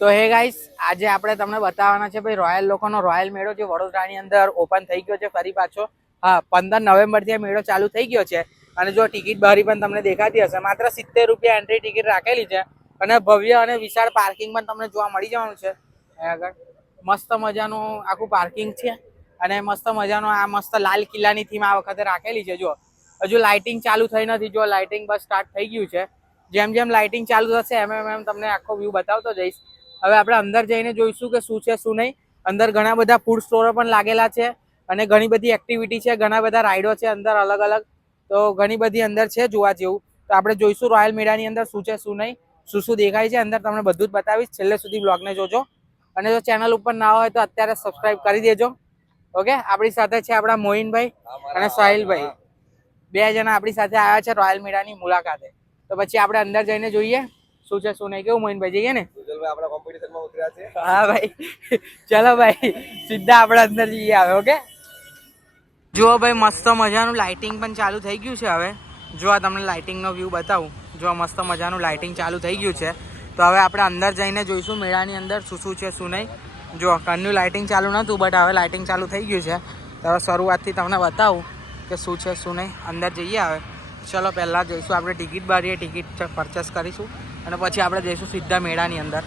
તો હે ગાઈસ, આજે આપણે તમને બતાવવાના છે ભાઈ રોયલ લોકોનો રોયલ મેળો જે વડોદરાની અંદર ઓપન થઈ ગયો છે ફરી પાછો. હા, 15 નવેમ્બરથી આ મેળો ચાલુ થઈ ગયો છે અને જો ટિકિટ બારી પણ તમને દેખાતી હશે, માત્ર 70 રૂપિયા એન્ટ્રી ટિકિટ રાખેલી છે અને ભવ્ય અને વિશાળ પાર્કિંગ પણ તમને જોવા મળી જવાનું છે. આગળ મસ્ત મજાનું આખું પાર્કિંગ છે અને મસ્ત મજાનો આ મસ્ત લાલ કિલ્લાની થીમ આ વખતે રાખેલી છે. જો હજુ લાઇટિંગ ચાલુ થઈ નથી, જો લાઇટિંગ બસ સ્ટાર્ટ થઈ ગયું છે. જેમ જેમ લાઇટિંગ ચાલુ થશે એમ તમને આખો વ્યૂ બતાવતો જઈશ. હવે આપણે અંદર જઈને જોઈશું કે શું છે શું નહીં. અંદર ઘણા બધા ફૂડ સ્ટોરો પણ લાગેલા છે અને ઘણી બધી એક્ટિવિટી છે, ઘણા બધા રાઈડો છે અંદર અલગ અલગ. તો ઘણી બધી અંદર છે જોવા જેવું. તો આપણે જોઈશું રોયલ મેળાની અંદર શું છે શું નહીં, શું શું દેખાય છે અંદર, તમને બધું જ બતાવીશ. છેલ્લે સુધી બ્લોગને જોજો અને જો ચેનલ ઉપર ના હોય તો અત્યારે સબસ્ક્રાઇબ કરી દેજો. ઓકે, આપણી સાથે છે આપણા મોહિનભાઈ અને સાહિલભાઈ, બે જણા આપણી સાથે આવ્યા છે રોયલ મેળાની મુલાકાતે. તો પછી આપણે અંદર જઈને જોઈએ શું છે શું નહીં. કેવું મોહિનભાઈ, જઈએ ને? આપણા કોમ્પિટિશનમાં ઉતર્યા છે. હા ભાઈ, ચલો ભાઈ, સીધા આપણે અંદર જઈએ આવે. ઓકે, જો ભાઈ મસ્ત મજાનું લાઇટિંગ પણ ચાલુ થઈ ગયું છે. હવે જો આ તમને લાઇટિંગનો વ્યૂ બતાવું. જો મસ્ત મજાનું લાઇટિંગ ચાલુ થઈ ગયું છે. તો હવે આપણે અંદર જઈને જોઈશું મેળાની અંદર શું શું છે શું નહીં. જો કન્યુ લાઇટિંગ ચાલુ નહોતું, બટ હવે લાઇટિંગ ચાલુ થઈ ગયું છે. તો હવે શરૂઆતથી તમને બતાવું કે શું છે શું નહીં. અંદર જઈએ હવે. ચલો પહેલાં જઈશું આપણે ટિકિટ બારીએ, ટિકિટ પરચેસ કરીશું અને પછી આપણે જઈશું સીધા મેળાની અંદર.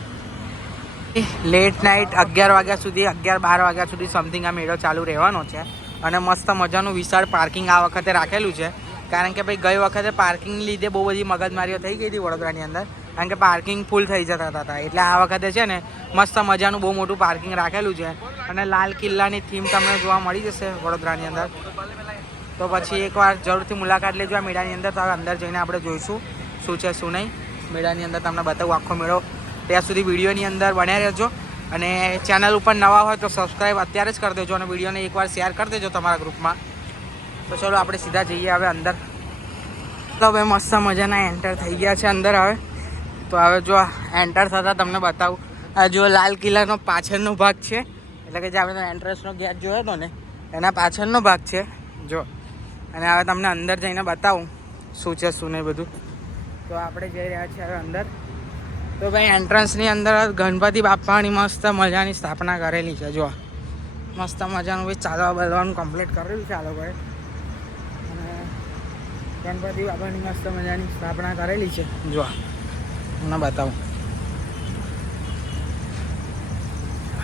લેટ નાઇટ 11 વાગ્યા સુધી, 11-12 વાગ્યા સુધી સમથિંગ આ મેળો ચાલુ રહેવાનો છે અને મસ્ત મજાનું વિશાળ પાર્કિંગ આ વખતે રાખેલું છે. કારણ કે ભાઈ ગઈ વખતે પાર્કિંગની લીધે બહુ બધી મગજમારીઓ થઈ ગઈ હતી વડોદરાની અંદર, કારણ કે પાર્કિંગ ફૂલ થઈ જતા હતા. એટલે આ વખતે છે ને મસ્ત મજાનું બહુ મોટું પાર્કિંગ રાખેલું છે અને લાલ કિલ્લાની થીમ તમને જોવા મળી જશે વડોદરાની અંદર. તો પછી એકવાર જરૂરથી મુલાકાત લેજો આ મેળાની અંદર. તો હવે અંદર જઈને આપણે જોઈશું શું છે શું નહીં. મેળાની અંદર તમને બતાવું આખો મેળો. ત્યાં સુધી વિડીયોની અંદર બન્યા રહેજો અને ચેનલ ઉપર નવા હોય તો સબસ્ક્રાઈબ અત્યારે જ કરી દેજો અને વિડીયોને એકવાર શેર કરી દેજો તમારા ગ્રુપમાં. તો ચલો આપણે સીધા જઈએ હવે અંદર. તો હવે મસ્ત મજાના એન્ટર થઈ ગયા છે અંદર. હવે તો હવે જો એન્ટર થતાં તમને બતાવું, આ જો લાલ કિલ્લાનો પાછળનો ભાગ છે, એટલે કે જે આપણે એન્ટ્રન્સનો ગેટ જોયો હતો ને એના પાછળનો ભાગ છે જો. અને હવે તમને અંદર જઈને બતાવું શું છે શું નહીં બધું. તો આપણે જઈ રહ્યા છીએ હવે અંદર. તો ભાઈ એન્ટ્રન્સની અંદર ગણપતિ બાપાની મસ્ત મજાની સ્થાપના કરેલી છે. જો મસ્ત મજાનું ભાઈ ચાલવા બાલવાનું કમ્પ્લીટ કરેલું છે આ લોકોએ અને ગણપતિ બાપાની મસ્ત મજાની સ્થાપના કરેલી છે. જો મને બતાવું.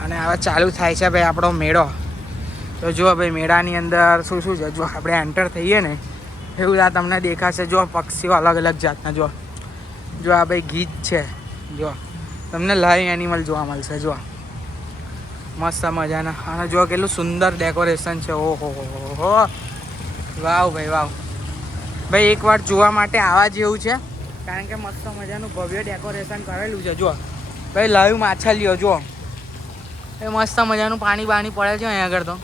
અને હવે ચાલુ થાય છે ભાઈ આપણો મેળો. તો જો ભાઈ મેળાની અંદર શું શું છે. જો આપણે એન્ટર થઈએ ને એવું આ તમને દેખાશે. જો પક્ષીઓ અલગ અલગ જાતના. જો આ ભાઈ ગીધ છે. જો તમને લાઈવ એનિમલ જોવા મળશે. જો મસ્ત મજાના. અને જો કેટલું સુંદર ડેકોરેશન છે. ઓહો હો, વાવ ભાઈ વાવ. ભાઈ એકવાર જોવા માટે આવા જેવું છે, કારણ કે મસ્ત મજાનું ભવ્ય ડેકોરેશન કરેલું છે. જો ભાઈ લાઈવ માછલીઓ. જો એ મસ્ત મજાનું પાણી બાણી પડે છે અહીંયા આગળ તો,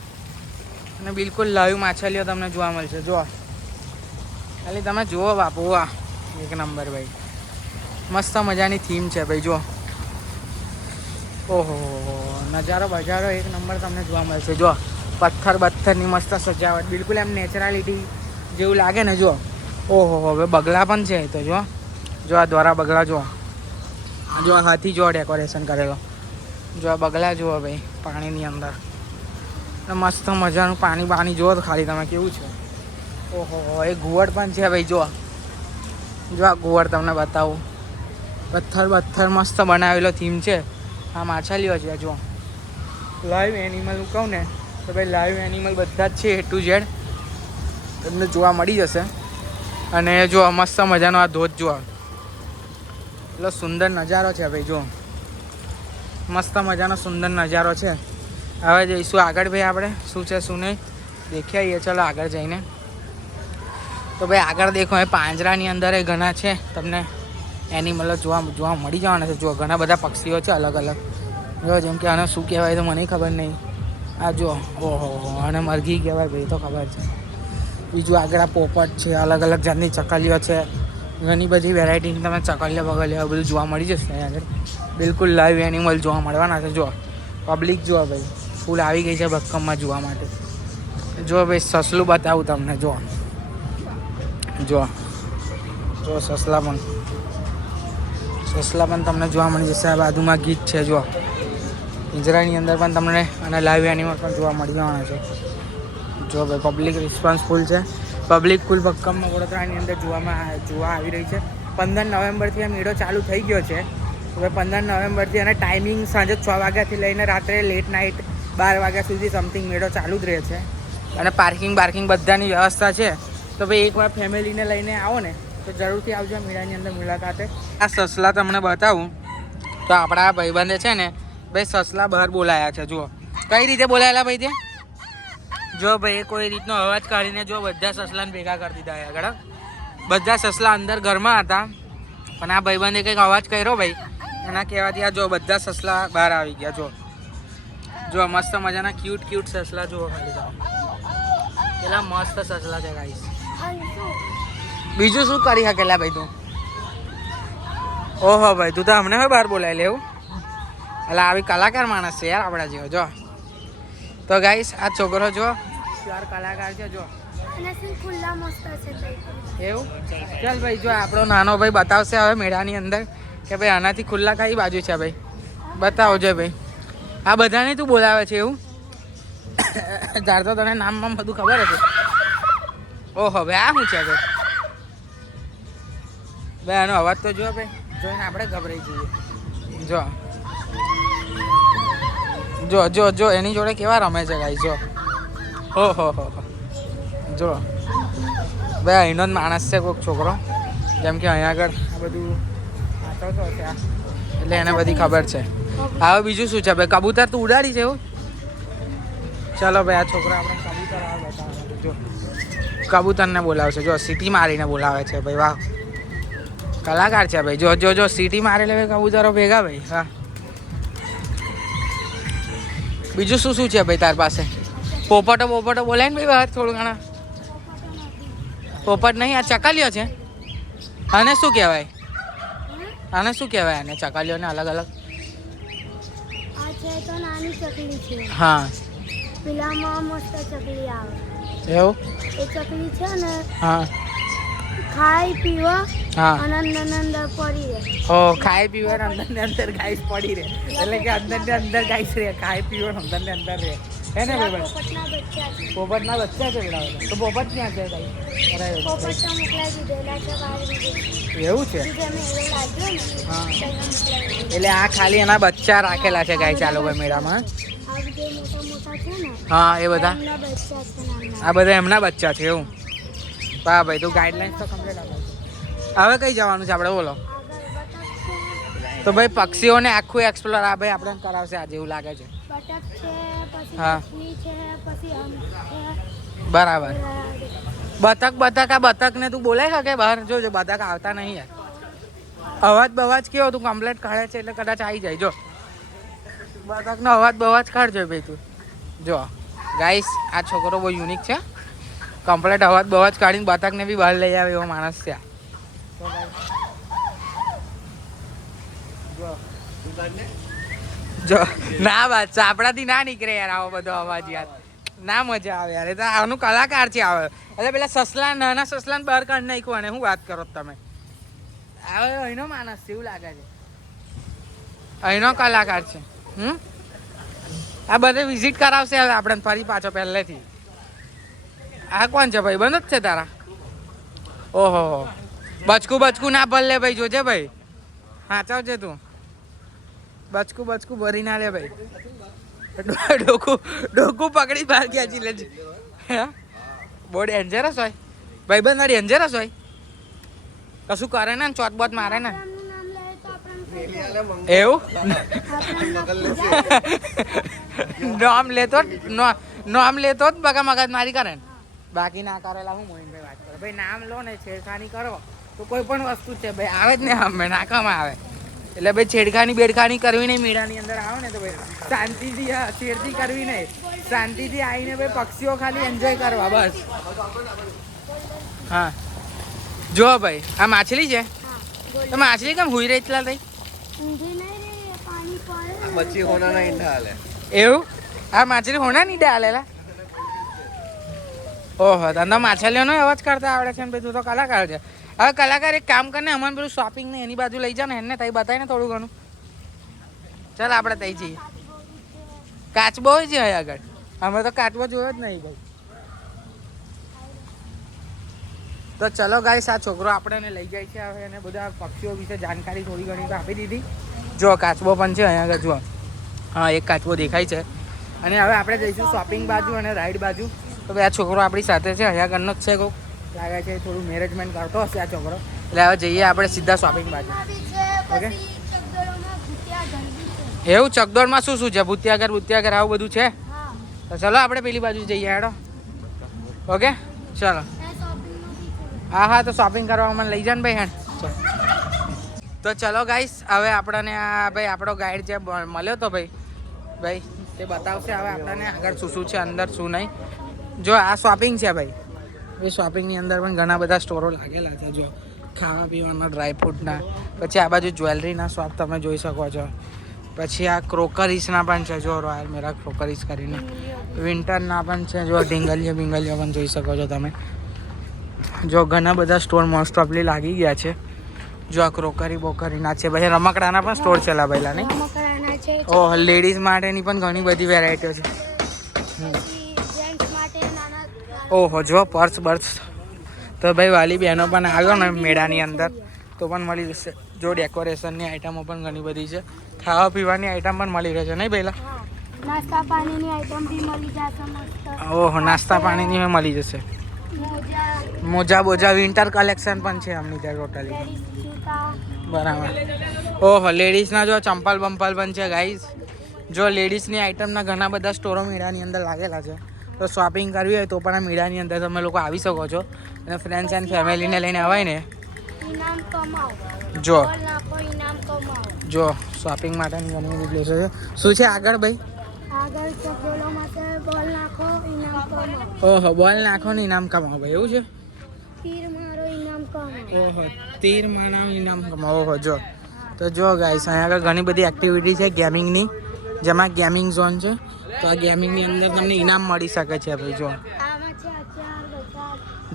અને બિલકુલ લાઈવ માછલીઓ તમને જોવા મળશે. જો ખાલી તમે જુઓ બાપુ, વાહ એક નંબર ભાઈ. મસ્ત મજાની થીમ છે ભાઈ. જો ઓહો, નજારો બજારો એક નંબર તમને જોવા મળશે. જો પથ્થરની મસ્ત સજાવટ, બિલકુલ એમ નેચરાલિટી જેવું લાગે ને. જો ઓહો, હવે બગલા પણ છે. તો જો આ દ્વારા બગલા. જો હાથી જો ડેકોરેશન કરેલો. જો આ બગલા જુઓ ભાઈ પાણીની અંદર. મસ્ત મજાનું પાણી બાણી જુઓ તો ખાલી તમે કેવું છે. ઓહો, એ ઘુવડ પણ છે ભાઈ. જો આ ઘુવડ તમને બતાવું. પથ્થર મસ્ત બનાવેલો થીમ છે. આ માછલીઓ છે. જો લાઈવ એનિમલ હું કહું ને તો ભાઈ લાઈવ એનિમલ બધા જ છે A to Z તમને જોવા મળી જશે. અને જો મસ્ત મજાનો આ ધોધ જુઓ, એટલો સુંદર નજારો છે ભાઈ. જો મસ્ત મજાનો સુંદર નજારો છે. હવે જઈશું આગળ ભાઈ આપણે શું છે શું નહીં દેખી આવીએ. ચલો આગળ જઈને. તો ભાઈ આગળ દેખો, એ પાંજરાની અંદર એ ઘણા છે તમને એનિમલો જોવા મળી જવાના છે. જો ઘણા બધા પક્ષીઓ છે અલગ અલગ. જો જેમ કે આને શું કહેવાય તો મને ખબર નહીં. આ જો ઓહો, અને મરઘી કહેવાય ભાઈ તો ખબર છે. બીજું આગળ આ પોપટ છે, અલગ અલગ જાતની ચકલીઓ છે. ઘણી બધી વેરાયટીની તમે ચકલીઓ બગલીઓ બધું જોવા મળી જશે અહીંયા આગળ. બિલકુલ લાઈવ એનિમલ જોવા મળવાના છે. જો પબ્લિક જુઓ ભાઈ ફૂલ આવી ગઈ છે ભક્કમમાં જોવા માટે. જો ભાઈ સસલું બતાવું તમને. જો સસલા પણ સસલા પણ તમને જોવા મળી જશે. આ બાજુમાં ગીત છે જો. પિંજરાની અંદર પણ તમને અને લાઈવ એનિમલ પણ જોવા મળી જવાના છે. જો ભાઈ પબ્લિક રિસ્પોન્સ ફૂલ છે. પબ્લિક કુલ ભક્કમમાં વડોદરાની અંદર જોવા આવી રહી છે. 15 નવેમ્બરથી આ મેળો ચાલુ થઈ ગયો છે. હવે 15 નવેમ્બરથી અને ટાઈમિંગ સાંજે 6 વાગ્યાથી લઈને રાત્રે લેટ નાઇટ 12 વાગ્યા સુધી સમથિંગ મેળો ચાલુ જ રહે છે. અને પાર્કિંગ બધાની વ્યવસ્થા છે. તો ભાઈ એકવાર ફેમિલીને લઈને આવો ને તો જરૂરથી આવજો મેળાની અંદર મુલાકાતે. આ સસલા તમને બતાવું તો આપણા ભાઈબંધે છે ને ભાઈ સસલા બહાર બોલાયા છે. જુઓ કઈ રીતે બોલાયેલા ભાઈ તે જો ભાઈ કોઈ રીતનો અવાજ કાઢીને જો બધા સસલાને ભેગા કરી દીધા આગળ. બધા સસલા અંદર ઘરમાં હતા પણ આ ભાઈબંધે કંઈક અવાજ કર્યો ભાઈ એના કહેવાથી આ જો બધા સસલા બહાર આવી ગયા. જો મસ્ત મજાના ક્યુટ સસલા જુઓ ખાલી પેલા મસ્ત સસલા છે ગાઈસ. બીજું શું કરી શકેલા ભાઈ તું? ઓહો ભાઈ તું તો અમને હવે બહાર બોલાવી લેવું. એટલે આવી કલાકાર માણસ છે યાર આપણા જેવો. જો તો ગાઈસ આ છોકરો જો પ્યોર કલાકાર છે. જો એવું ચાલ ભાઈ જો આપણો નાનો ભાઈ બતાવશે હવે મેળાની અંદર કે ભાઈ આનાથી ખુલ્લા કઈ બાજુ છે ભાઈ બતાવજો ભાઈ. આ બધાને તું બોલાવે છે એવું? તાર તો તને નામમાં બધું ખબર હતું. ઓહો ભાઈ આ શું છે ભાઈ? ભાઈ આનો અવાજ તો જો ભાઈ જોઈને આપણે ગભરાઈ જઈએ. જો એની જોડે કેવા રમે છે ગાઈ. જો ઓહો જો ભાઈ અહીંનો જ માણસ છે કોઈક છોકરો. જેમ કે અહીંયા આગળ આ બધું વાંચવતો હશે એટલે એને બધી ખબર છે. હવે બીજું શું છે ભાઈ? કબૂતર તું ઉડાડી છે એવું? ચાલો ભાઈ આ છોકરો આપણે કબૂતર આવે બતાવે. જો કબૂતરને બોલાવશે. જો સીટી મારીને બોલાવે છે ભાઈ. વાહ કલાકાર છે ભાઈ. જો સીટી મારી લે કબૂતરો ભેગા ભાઈ. હા બીજું શું છે ભાઈ તાર પાસે? પોપટો બોલાય ને ભાઈ બહાર થોડું ઘણા. પોપટ નહીં આ ચકાલીઓ છે. આને શું કહેવાય? આને ચકાલીઓને અલગ અલગ? હા પેલામાં મસ્ત ચકલી આવે એવું? એ ચકલી છે ને હા ખાઈ પીવા હા અંદર પડી રહે. ઓ ખાઈ પીવા અંદર ગાઈસ પડી રહે એટલે કે અંદર ગાઈસ રહે. ખાઈ પીવા અંદર રહે હે ને ભાઈ? પોપટના બચ્ચા છે પેલા. તો પોપટ ક્યાં છે ભાઈ? પોપટ મોકલાઈ દીધેલા છે બહાર એવું છે? હા એટલે આ ખાલી એના બચ્ચા રાખેલા છે ગાઈસ આ લોકો મેળામાં. હા એ બધા આ બધા એમના બચ્ચા છે એવું? વાહ ભાઈ તું ગાઈડલાઈન્સ તો કમ્પ્લીટ આપે. હવે કઈ જવાનું છે આપણે બોલો? તો ભાઈ પક્ષીઓને આખું એક્સપ્લોર આ ભાઈ આપણે કરાવશે આજે એવું લાગે છે. હા બરાબર. બતક આ બતકને તું બોલાય શકે બહાર? જોજો બતક આવતા નહીં યાર. અવાજ કેવો તું કમ્પ્લેટ કાઢે છે એટલે કદાચ આવી જાય. જો બતકનો અવાજ કાઢજો ભાઈ તું. જો ગાઈસ આ છોકરો બહુ યુનિક છે. કમ્પ્લેટ અવાજ કાઢીને બતકને બી બહાર લઈ આવે એવો માણસ છે. જો ના વાત આપણાથી ના નીકળે યાર આવો બધો અવાજ યાર. ના મજા આવે યાર. એ તો આનું કલાકાર છે આવે. એટલે પેલા સસલા નાના સસલાને બહાર કાઢી નાખ્યું અને શું વાત કરો તમે? હવે અહીંનો માણસ છે એવું લાગે છે. અહીંનો કલાકાર છે. આ બધે વિઝિટ કરાવશે હવે આપણે ફરી પાછો પહેલેથી. આ કોણ છે ભાઈ? બંધ જ છે તારા? ઓહો બચકું ના ભર લે ભાઈ. જોજે ભાઈ સાચવજે તું. બચકું ભરી ના લે ભાઈ. ડોકું પકડી બહાર ખેંચી લેજે. બહુ ડેન્જરસ હોય ભાઈ. બંધ ડેન્જરસ હોય. કશું કરે ને ચોટબોટ મારે ને એવું? નામ લેતો જ બગા મગજ મારી કરે ને. બાકી ના કરેલા હું મોહિનભાઈ વાત કરે ભાઈ. નામ લો ને છેડખાની કરો તો કોઈ પણ વસ્તુ છે ભાઈ આવે જ ને અમે નાકામાં આવે. એટલે ભાઈ છેડખાની બેડખાની કરવી નહીં. મેળાની અંદર આવો ને તો ભાઈ શાંતિથી છેડતી કરવી નહીં. શાંતિથી આવીને ભાઈ પક્ષીઓ ખાલી એન્જોય કરવા બસ. હા જો ભાઈ આ માછલી છે. તો માછલી કેમ હુઈ રહી એટલા થઈ? મચ્છી હોના ના ઈંડા હાલે એવું? આ માછલી હોના ની ઈંડા હાલેલા? ઓહો તને તો માછલીઓનો અવાજ કરતા આવડે છે ને ભાઈ? તું તો કલાકાર છે. હવે કલાકાર એક કામ કરીને અમને પેલું શોપિંગ ને એની બાજુ લઈ જા ને એને તઈ બતાય ને થોડું ઘણું. ચાલ આપણે તઈ જઈએ. કાચબો હોય છે અહીં આગળ. અમે તો કાચબો જોયો જ નહીં ભાઈ. તો ચલો ગાઈસ, આ છોકરો આપણને લઈ જાય છે હવે એને બધા પક્ષીઓ વિશે જાણકારી થોડી ઘણી તો આપી દીધી. જો કાચબો પણ છે અહીંયા આગળ, જુઓ. હા, એક કાચબો દેખાય છે. અને હવે આપણે જઈશું શોપિંગ બાજુ અને રાઈડ બાજુ. તો ભાઈ આ છોકરો આપણી સાથે છે, અહીંયા આગળનો જ છે. કોક લાગે છે થોડું મેનેજમેન્ટ કરતો હશે આ છોકરો. એટલે હવે જઈએ આપણે સીધા શોપિંગ બાજુ. ઓકે, એવું ચકદોડમાં શું શું છે? ભૂતિયાગર આવું બધું છે. તો ચલો આપણે પેલી બાજુ જઈએ હેડો. ઓકે ચલો. હા તો શોપિંગ કરવા મને લઈ જા ને ભાઈ હેડ. તો ચલો ગાઈસ, હવે આપણને આ ભાઈ આપણો ગાઈડ જે મળ્યો તો ભાઈ તે બતાવશે હવે આપણને આગળ શું શું છે, અંદર શું નહીં. જો આ શોપિંગ છે ભાઈ. એ શોપિંગની અંદર પણ ઘણા બધા સ્ટોરો લાગેલા છે. જો ખાવા પીવાના, ડ્રાયફ્રૂટના, પછી આ બાજુ જ્વેલરીના શોપ તમે જોઈ શકો છો. પછી આ ક્રોકરીસના પણ છે. જો રોયલ મેરા ક્રોકરીસ કરીને. વિન્ટરના પણ છે. જો ઢીંગલીઓ પણ જોઈ શકો છો તમે. જો ઘણા બધા સ્ટોર મોસ્ટ ઓફલી લાગી ગયા છે. જો આ ક્રોકરી બોકરીના છે. પછી રમકડાના પણ સ્ટોર છે લાભેલા નહીં. ઓહ, લેડીઝ માટેની પણ ઘણી બધી વેરાયટીઓ છે. ઓહો, જો પર્સ બર્સ. તો ભાઈ વાલી બહેનો પણ આવ્યો ને મેળાની અંદર તો પણ મળી જશે. જો ડેકોરેશનની આઈટમો પણ ઘણી બધી છે. ખાવા પીવાની આઈટમ પણ મળી રહેશે નહીં પહેલા. નાસ્તા પાણીની આઈટમ બી મળી જશે મસ્ત. ઓહો, નાસ્તા પાણીની મળી જશે. મોજા બોજા વિન્ટર કલેક્શન પણ છે અમની ત્યાં ટોટલી. બરાબર. ઓહો, લેડીઝના જો ચંપલ બંપલ પણ છે ગાઈઝ. જો લેડીઝની આઈટમના ઘણા બધા સ્ટોરો મેળાની અંદર લાગેલા છે. તો શોપિંગ કરવી હોય તો પણ આ મેળાની અંદર તમે લોકો આવી શકો છો. અને ફ્રેન્ડ્સ એન્ડ ફેમિલીને લઈને અવાય ને. જો શોપિંગ માટેની ઘણી બધી પ્લેસો છે. શું છે આગળ ભાઈ? ઓહો, બોલ નાખો ને ઇનામ કમાવો ભાઈ, એવું છે? ઓહો, તીર મારવાનું ઇનામ કમાવો. ઓહો, જો તો જો ગાઈસ અહીંયા આગળ ઘણી બધી એક્ટિવિટી છે ગેમિંગની, જેમાં ગેમિંગ ઝોન છે. તો આ ગેમિંગની અંદર તમને ઇનામ મળી શકે છે ભાઈ.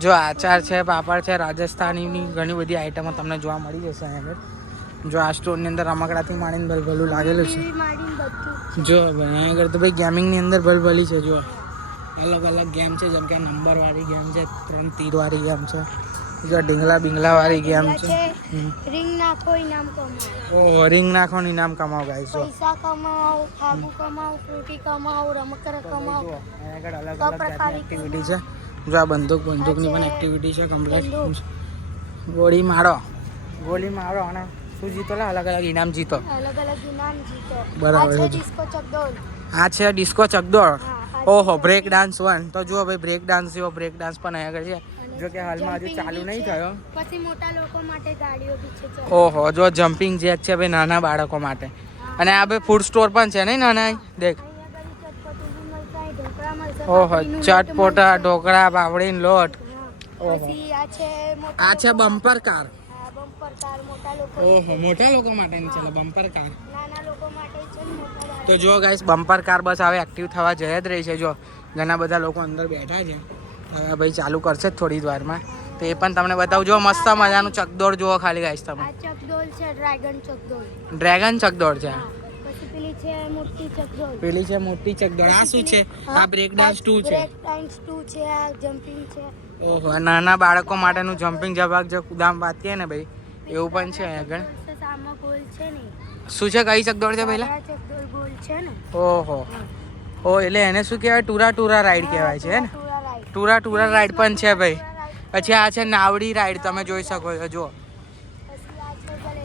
જો આચાર છે, પાપડ છે, રાજસ્થાનીની ઘણી બધી આઈટમો તમને જોવા મળી જશે અહીંયા આગળ. જો આ સ્ટોરની અંદર રમકડાથી માંડીને ભલભલું લાગેલું છે. જો ભાઈ અહીંયા આગળ તો ભાઈ ગેમિંગની અંદર ભલભલી છે. જો અલગ અલગ ગેમ છે, જેમ કે નંબરવાળી ગેમ છે, 3 તીરવાળી ગેમ છે, જો ઢીંગલા વાળી ગેમ છે. રિંગ નાખો ઇનામ કમાઓ. ઓહો, રિંગ નાખો ને ઇનામ કમાવો ગાઈસ. જો પૈસા કમાઓ, ખાબુ કમાઓ, ફ્રૂટી કમાઓ, રમકડા કમાઓ. અહીંયા આગળ અલગ અલગ જાતની એક્ટિવિટી છે. જો આ બંદૂકની પણ એક્ટિવિટી છે કમ્પ્લીટ. ગોળી મારો અને શું જીતો લે, અલગ અલગ ઇનામ જીતો. બરાબર. આ છે ડિસ્કો ચકદોડ. ઓહો, બ્રેક ડાન્સ 1. તો જુઓ ભાઈ બ્રેક ડાન્સ પણ અહીંયા આગળ છે. જો કે હાલમાં હજુ ચાલુ નહીં થયો. પછી મોટા લોકો માટે ગાડીઓ બી છે. ઓહો, જો જમ્પિંગ જેક છે ભાઈ નાના બાળકો માટે. અને આ ભાઈ ફૂડ સ્ટોર પણ છે નહીં નાના, દેખ. ઓહો, ચટપટા, ઢોકળા, પાપડી, લોટ. ઓહો, આ છે બમ્પર કાર. ઓહો, મોટા લોકો માટેની છે બમ્પર કાર. તો જો ગાઈસ બમ્પર કાર બસ હવે એક્ટિવ થવા જઈ જ રહી છે. જો ઘણા બધા લોકો અંદર બેઠા છે. હવે ભાઈ ચાલુ કરશે જ થોડી જ વારમાં. તો એ પણ તમને બતાવું. જો મસ્ત મજાનું ચકદોડ જુઓ ખાલી ગાઈસ તમે. ડ્રેગન ચકદોડ છે. પેલી છે મોટી ચકદોડ. આ શું છે? આ બ્રેક ડાન્સ 2 છે. ઓહો, નાના બાળકો માટેનું જમ્પિંગ જવાક જે કુદામ વાતીએ ને ભાઈ એવું પણ છે આગળ. શું છે? કઈ ચકદોડ છે પહેલા? ઓહો, ઓ એટલે એને શું કહેવાય? ટુરા રાઈડ કહેવાય છે ને. ટુરા રાઈડ પણ છે ભાઈ. પછી આ છે નાવડી રાઈડ, તમે જોઈ શકો છો. જો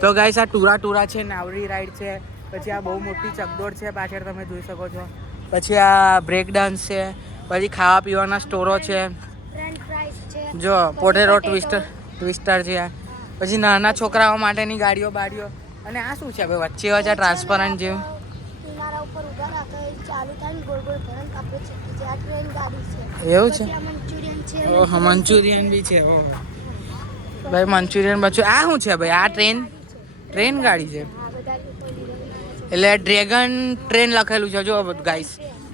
તો ગાઈસ આ ટુરા છે, નાવડી રાઈડ છે. પછી આ બહુ મોટી ચકદોડ છે પાછળ તમે જોઈ શકો છો. પછી આ બ્રેક ડાન્સ છે. પછી ખાવા પીવાના સ્ટોરો છે. જો પોટેટો ટ્વિસ્ટર છે. પછી નાના છોકરાઓ માટેની ગાડીઓ બાડીઓ. અને આ શું છે ભાઈ વચ્ચે ટ્રાન્સપરન્ટ જેવું? એવું છે? ઓહો, મંચુરિયન બી છે. ઓહો ભાઈ, મંચુરિયન બચ્ચું. આ શું છે ભાઈ? આ ટ્રેન ગાડી છે. એટલે ડ્રેગન ટ્રેન લખેલું છે જો ગાઈસ.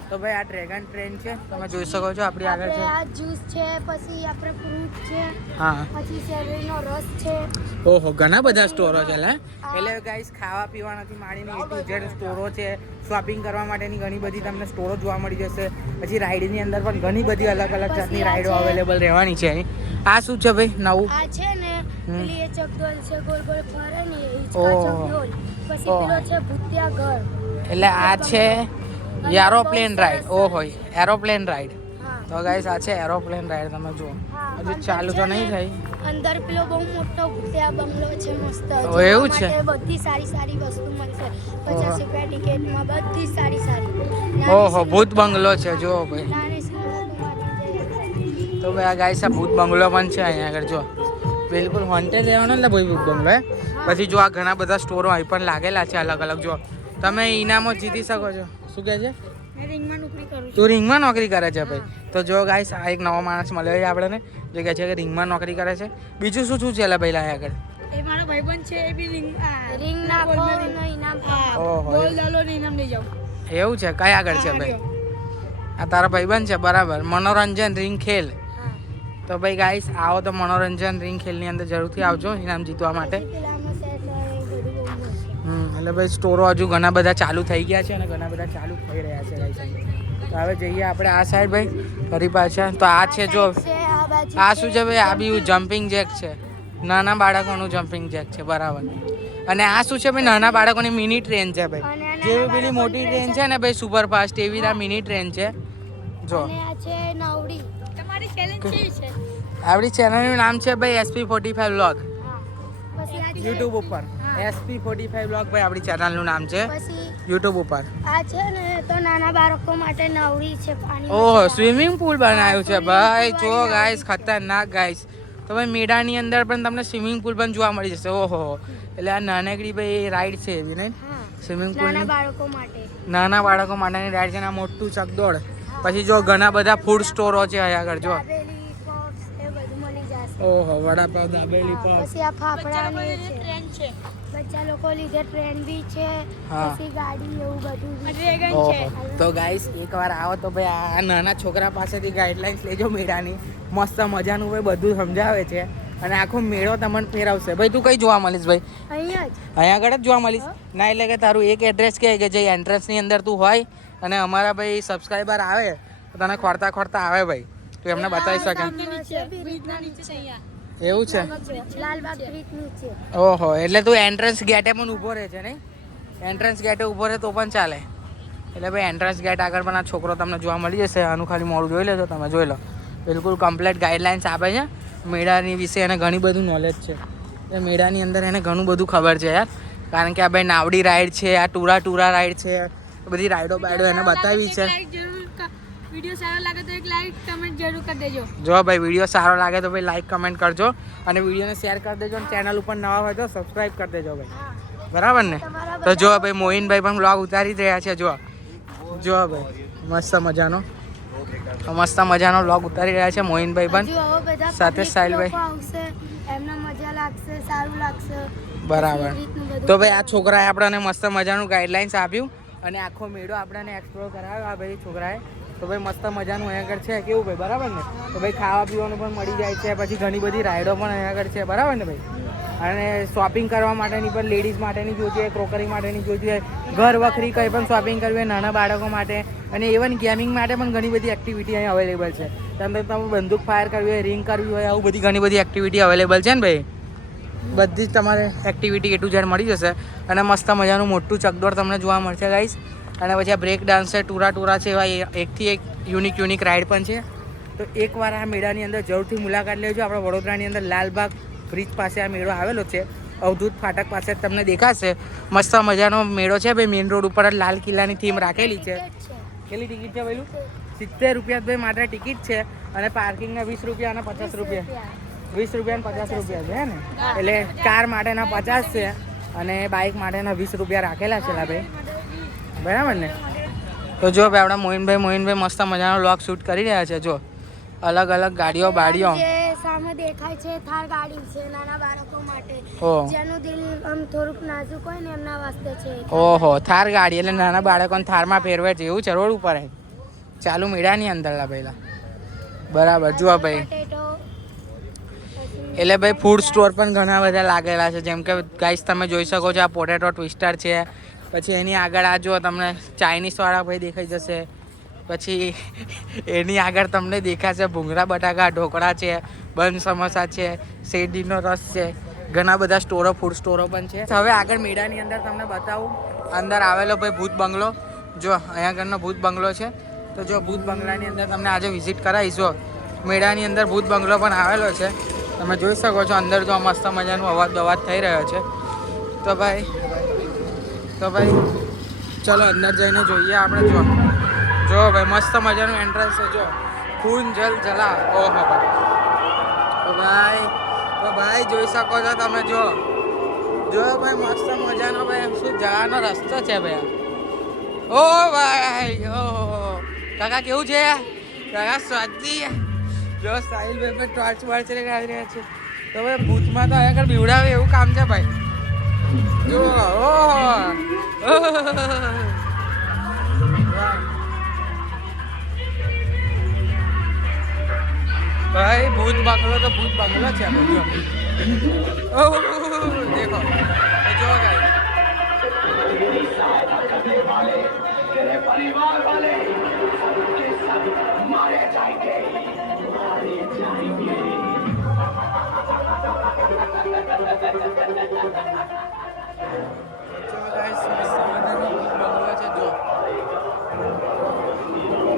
તો ભાઈ આ ડ્રેગન ટ્રેન છે, તમે જોઈ શકો છો આપણી આગળ છે. આ જ્યુસ છે, પછી આપણે ફ્રૂટ છે, હા, પછી શેરડીનો રસ છે. ઓહો ઘણા બધા સ્ટોરો છે લે. એટલે ગાઈસ ખાવા પીવાનાથી માંડીને A to Z સ્ટોરો છે. શોપિંગ કરવા માટેની ઘણી બધી તમને સ્ટોરો જોવા મળી જશે. પછી રાઈડની અંદર પણ ઘણી બધી અલગ અલગ જાતની રાઈડો અવેલેબલ રહેવાની છે અહીં. આ શું છે ભાઈ નવું? આ છે ને પેલી એ ચકડોળ છે, ગોળ ગોળ ફરે ને એ ઓહ. ચકડોળ. પછી પેલો છે ભૂતિયા ઘર. એટલે આ છે એરોપ્લેન રાઈડ. ઓહો એરોપ્લેન રાઈડ. હા. તો ગાઈસ આ છે એરોપ્લેન રાઈડ, તમે જુઓ. હા, હજુ અંદર ચાલુ તો છે નહીં ને, થઈ. અંદર પેલો બહુ મોટો ભૂતિયા બંગલો છે મસ્ત. ઓ, જોવા એવું છે? માટે બધી સારી સારી વસ્તુ મળશે. 50 રૂપિયા ટિકિટમાં બધી સારી સારી. ઓહો ભૂત બંગલો છે જુઓ ભાઈ. નાની સ્કૂલ. તો ભાઈ આ ગાઈસ આ ભૂત બંગલો પણ છે અહીંયા આગળ જો. બિલકુલ હોન્ટેડ રહેવાનો એટલે ભાઈ ભૂત બંગલો હે. પછી જો આ ઘણા બધા સ્ટોરો અહીં પણ લાગેલા છે અલગ અલગ. જો તમે ઇનામો જીતી શકો છો. શું કહે છે? રિંગમાં નોકરી કરું છું. તું રિંગમાં નોકરી કરે છે ભાઈ? તો જો ગાઈસ આ એક નવો માણસ મળ્યો છે આપણને જે કહે છે કે રિંગમાં નોકરી કરે છે. બીજું શું શું છે એટલે ભાઈ અહીંયા આગળ? એ મારો ભાઈબંધ છે, એ બી રિંગ નાખો ને ઇનામ પાકો. ઓહો બોલ દાલો ને ઇનામ લઈ જાઓ. એવું છે? કયા આગળ છે ભાઈ? આ તારા ભાઈબંધ છે બરાબર. મનોરંજન રિંગ ખેલ. હા. તો ભાઈ ગાઈસ આવો તો મનોરંજન રિંગ ખેલની અંદર જરૂરથી આવજો ઇનામ જીતવા માટે. પેલાનો સેટ હોય એ બધું બહુ મસ્ત છે. એટલે ભાઈ સ્ટોરો હજુ ઘણા બધા ચાલુ થઈ ગયા છે અને ઘણા બધા ચાલુ થઈ રહ્યા છે ગાઈસ. તો હવે જઈએ આપણે આ સાઈડ ભાઈ ફરી પાછા. તો આ છે જો છે, આ બાજુ આ શું છે ભાઈ? આ બી જમ્પિંગ જેક છે, નાના બાળકોનું જમ્પિંગ જેક છે બરાબર. અને આ શું છે ભાઈ? નાના બાળકોની મિની ટ્રેન છે ભાઈ. અને નાના જેવી પેલી મોટી ટ્રેન છે ને ભાઈ સુપરફાસ્ટ, એવી આ મિની ટ્રેન છે જો. અને આ છે નાવડી. તમારી ચેલેન્જ કેવી છે? આપણી ચેનલનું નામ છે ભાઈ SP45 વ્લોગ. હા. પછી આ છે યુટ્યુબ ઉપર SP45 વ્લોગ ભાઈ આપણી ચેનલનું નામ છે પછી યુટ્યુબ ઉપર. આ છે ને તો નાના બાળકો માટે નાવડી છે, પાણી. ઓહો સ્વિમિંગ પુલ બનાવ્યું છે ભાઈ. જો ગાઈસ ખતરનાક ગાઈસ. તો ભાઈ મેળાની અંદર પણ તમને સ્વિમિંગ પુલ પણ જોવા મળી જશે. ઓહો એટલે આ નાનકડી ભાઈ રાઈડ છે એવી નહીં હા. Swimming pool. નાના બાળકો માટે. નાના બાળકો માટેની રાઈડ છે ને આ મોટું ચકદોડ. પછી જો ઘણા બધા ફૂડ સ્ટોરો છે અહીંયા આગળ જો. દાબેલી, પોપ્સ એ બધું મળી જશે. ઓહો વડાપાવ, દાબેલી, હા, પાવ. પછી આ ફાફડાની છે. ટ્રેન છે, બચ્ચા લોકો લીધે ટ્રેન બી છે. હા. પછી ગાડી એવું બધું બી છે. ડ્રેગન ઓહો છે. તો ગાઈસ એકવાર આવો તો ભાઈ આ નાના છોકરા પાસેથી ગાઈડલાઇન્સ લેજો મેળાની. મસ્ત મજાનું ભાઈ બધું સમજાવે છે અને આખો મેળો તમને ફેરવશે. ભાઈ તું કઈ જોવા મળીશ ભાઈ? અહીંયા જ. અહીંયા આગળ જ જોવા મળીશ. ના એટલે કે તારું એક એડ્રેસ કે જે એન્ટ્રન્સની અંદર તું હોય અને અમારા ભાઈ સબસ્ક્રાઈબર આવે તો તને ખોરતા ખોરતા આવે ભાઈ, તું એમને બતાવી શકે. બ્રિજના નીચે છે અહીંયા. એવું છે? લાલબાગ બ્રિજ નીચે. ઓહો એટલે તું એન્ટ્રન્સ ગેટે પણ ઊભો રહે છે નહીં? એન્ટ્રન્સ ગેટે ઊભો રહે તો પણ ચાલે. એટલે ભાઈ એન્ટ્રન્સ ગેટ આગળ પણ આ છોકરો તમને જોવા મળી જશે. આનું ખાલી મોડું જોઈ લેજો તમે, જોઈ લો. બિલકુલ કમ્પ્લીટ ગાઈડલાઇન્સ આપે છે મેળાની વિશે એને ઘણી બધું નોલેજ છે. એ મેળાની અંદર એને ઘણું બધું ખબર છે યાર. કારણ કે આ ભાઈ નાવડી રાઈડ છે, આ ટુરા રાઈડ છે, બધી રાઈડો બાઈડો એને બતાવી છે. વિડીયો સારો લાગે તો એક લાઈક કમેન્ટ જરૂર કરી દેજો. જો ભાઈ વિડીયો સારો લાગે તો ભાઈ લાઈક કમેન્ટ કરજો અને વિડીયોને શેર કરી દેજો અને ચેનલ ઉપર નવા હોય તો સબસ્ક્રાઈબ કરી દેજો ભાઈ, બરાબર ને? તો જો ભાઈ મોહિનભાઈ પણ વ્લોગ ઉતારી જ રહ્યા છે. જો ભાઈ મસ્ત મજાનો વ્લોગ ઉતારી રહ્યા છે મોહિનભાઈ પણ હજુ હવે બધા સાથે public સાહિલભાઈ. લોકો આવશે, એમને મજા લાગશે, સારું લાગશે. બરાબર. એ રીતનું બધું. તો ભાઈ આ છોકરાએ આપણને મસ્ત મજાનું ગાઈડલાઇન્સ આપ્યું અને આખો મેળો આપણને એક્સપ્લોર કરાવ્યો આ ભાઈ છોકરાએ. તો ભાઈ મસ્ત મજાનું અહીંયા આગળ છે કેવું ભાઈ, બરાબર ને? તો ભાઈ ખાવા પીવાનું પણ મળી જાય છે, પછી ઘણી બધી રાઈડો પણ અહીંયા આગળ છે, બરાબર ને ભાઈ? અને શોપિંગ કરવા માટેની પણ લેડીઝ માટેની જોઈતી હોય, ક્રોકરી માટેની જોઈતી હોય, ઘર વખરી કંઈ પણ શોપિંગ કરવી હોય નાના બાળકો માટે, અને ઇવન ગેમિંગ માટે પણ ઘણી બધી એક્ટિવિટી અહીં અવેલેબલ છે. તમે બંદૂક ફાયર કરવી હોય, રિંગ કરવી હોય, આવું બધી ઘણી બધી એક્ટિવિટી અવેલેબલ છે ને ભાઈ. બધી જ તમારે એક્ટિવિટી A to Z મળી જશે અને મસ્ત મજાનું મોટું ચકડોળ તમને જોવા મળશે ગાઈસ. અને પછી આ બ્રેક ડાન્સ છે, ટુરા છે, એવા એકથી એક યુનિક રાઈડ પણ છે. તો એકવાર આ મેળાની અંદર જરૂરથી મુલાકાત લેજો. આપણા વડોદરાની અંદર લાલબાગ બ્રિજ પાસે આ મેળો આવેલો છે, અવધૂત ફાટક પાસે તમને દેખાશે. મસ્ત મજાનો મેળો છે ભાઈ. મેઇન રોડ ઉપર જ લાલ કિલ્લાની થીમ રાખેલી છે. કેટલી ટિકિટ છે ભાઈ? 70 રૂપિયા ભાઈ માત્ર ટિકિટ છે અને પાર્કિંગના 20 રૂપિયા અને 50 રૂપિયા. 20 રૂપિયા અને 50 રૂપિયા છે ને? એટલે કાર માટેના 50 છે અને બાઇક માટેના 20 રૂપિયા રાખેલા છે ભાઈ, બરાબર ને? તો જો ભાઈ આપણા મોહિનભાઈ મસ્ત મજાનો વ્લોગ શૂટ કરી રહ્યા છે. જો અલગ અલગ ગાડીઓ બાડીઓ જે સામે દેખાય છે થાર ગાડી છે નાના બાળકો માટે. ઓહ. જેનું દિલ આમ થોડુંક નાજુક હોય ને એમના વાસ્તે છે. ઓહો થાર ગાડી એટલે નાના બાળકોને થારમાં ફેરવે છે એવું છે રોડ ઉપર? ચાલુ મેળાની અંદર લા પહેલા બરાબર જુઓ ભાઈ પોટેટો એટલે ભાઈ ફૂડ સ્ટોર પણ ઘણા બધા લાગેલા છે જેમ કે ગાઈસ તમે જોઈ શકો છો આ પોટેટો ટ્વિસ્ટર છે પછી એની આગળ આ જુઓ તમને ચાઇનીઝવાળા ભાઈ દેખાઈ જશે પછી એની આગળ તમને દેખાશે ભૂંગળા બટાકા ઢોકળા છે બન સમોસા છે શેરડીનો રસ છે ઘણા બધા સ્ટોરો ફૂડ સ્ટોરો પણ છે હવે આગળ મેળાની અંદર તમને બતાવું અંદર આવેલો ભાઈ ભૂત બંગલો જો અહીંયા આગળનો ભૂત બંગલો છે તો જો ભૂત બંગલાની અંદર તમને આજે વિઝિટ કરાવીશું મેળાની અંદર ભૂત બંગલો પણ આવેલો છે તમે જોઈ શકો છો અંદર જો મસ્ત મજાનો અવાજ થઈ રહ્યો છે તો ભાઈ ચલો અંદર જઈને જોઈએ આપણે જો ભાઈ મસ્ત મજાનું એન્ટ્રન્સ છે જો ખૂન જલ જલા ઓહો ભાઈ તો ભાઈ જોઈ શકો છો તમે જો ભાઈ મસ્ત મજાનો ભાઈ શું જવાનો રસ્તો છે ભાઈ ઓ ભાઈ ઓ કાકા કેવું છે કાકા સ્વાદી જો સાહિલ ભાઈ પર ટોર્ચ વાળચ આવી રહ્યા છે તો ભાઈ ભૂતમાં તો આગળ બીવડાવે એવું કામ છે ભાઈ જો ભાઈ ભૂત બંગલો તો ભૂત બંગલો છે દેખો જો ગાઈસ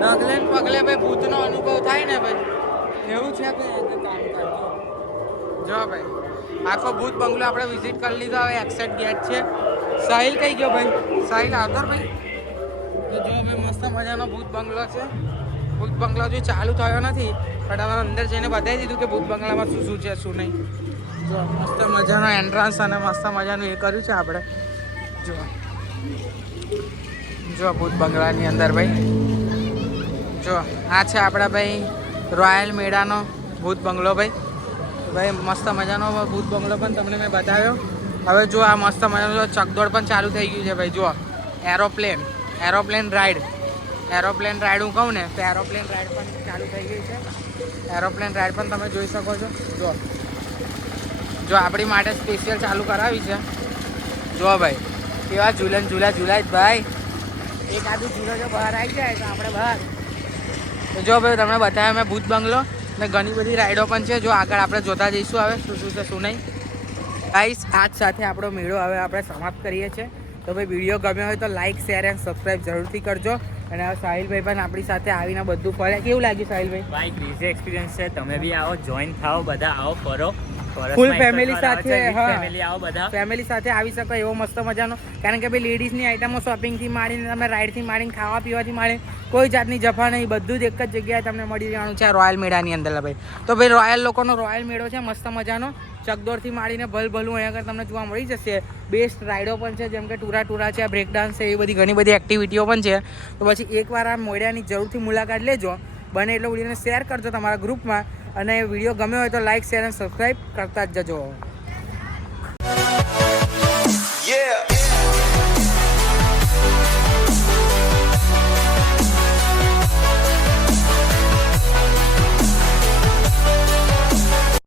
ડગલે ને પગલે ભાઈ ભૂતનો અનુભવ થાય ને ભાઈ એવું છે કે કામ કરજો જો ભાઈ આખો ભૂત બંગલો આપણે વિઝિટ કરી લીધો હવે એક્સેટ ગેટ છે સાહિલ કઈ ગયો ભાઈ સાહિલ આવતો ભાઈ તો જો ભાઈ મસ્ત મજાનો ભૂત બંગલો છે ભૂત બંગલો હજુ ચાલુ થયો નથી પણ હવે અંદર જઈને બતાવી દીધું કે ભૂત બંગલામાં શું શું છે શું નહીં જો મસ્ત મજાનો એન્ટ્રન્સ અને મસ્ત મજાનું એ કર્યું છે આપણે જો ભૂત બંગલાની અંદર ભાઈ જો આ છે આપણા ભાઈ રોયલ મેળાનો ભૂત બંગલો ભાઈ મસ્ત મજાનો ભૂત બંગલો પણ તમને મેં બતાવ્યો હવે જો આ મસ્ત મજાનો ચકદોડ પણ ચાલુ થઈ ગયું છે ભાઈ જો એરોપ્લેન રાઈડ હું કહું ને તો એરોપ્લેન રાઈડ પણ ચાલુ થઈ ગઈ છે એરોપ્લેન રાઈડ પણ તમે જોઈ શકો છો જો આપણી માટે સ્પેશિયલ ચાલુ કરાવી છે જો ભાઈ કેવા ઝૂલાય ભાઈ એક આદું ઝૂલો જો બહાર આવી જાય તો આપણે બહાર તો જો ભાઈ તમને બતાવ્યા મેં ભૂત બંગલો ને ઘણી બધી રાઈડો પણ છે જો આગળ આપણે જોતા જઈશું હવે શું છે શું નહીં ગાઈસ આજ સાથે આપણો મેળો હવે આપણે સમાપ્ત કરીએ છીએ તો ભાઈ વિડીયો ગમ્યો હોય તો લાઇક શેર એન્ડ સબસ્ક્રાઈબ જરૂરથી કરજો અને હવે સાહિલભાઈ પણ આપણી સાથે આવીને બધું ફરે કેવું લાગ્યું સાહિલભાઈ ભાઈ ક્રેઝી એક્સપિરિયન્સ છે તમે બી આવો જોઈન થાઓ બધા આવો ફરો ફૂલ ફેમિલી સાથે ફેમિલી આવો બધા ફેમિલી સાથે આવી શકો એવો મસ્ત મજાનો કારણ કે ભાઈ લેડીઝની આઈટમો શોપિંગથી માંડીને તમે રાઈડથી માંડીને ખાવા પીવાથી માંડીને કોઈ જાતની જફા નહીં બધું જ એક જ જગ્યાએ તમને મળી રહેવાનું છે રોયલ મેળાની અંદર ભાઈ તો ભાઈ રોયલ લોકોનો રોયલ મેળો છે મસ્ત મજાનો ચકદોડથી માંડીને ભલભલું અહીંયા આગળ તમને જોવા મળી જશે બેસ્ટ રાઈડો પણ છે જેમ કે ટુરા છે બ્રેક ડાન્સ છે એવી બધી ઘણી બધી એક્ટિવિટીઓ પણ છે તો પછી એકવાર આ મેળાની જરૂરથી મુલાકાત લેજો બને એટલો વિડીયોને શેર કરજો તમારા ગ્રુપમાં અને વિડીયો ગમ્યો હોય તો લાઇક શેર અને સબસ્ક્રાઈબ કરતા જ જજો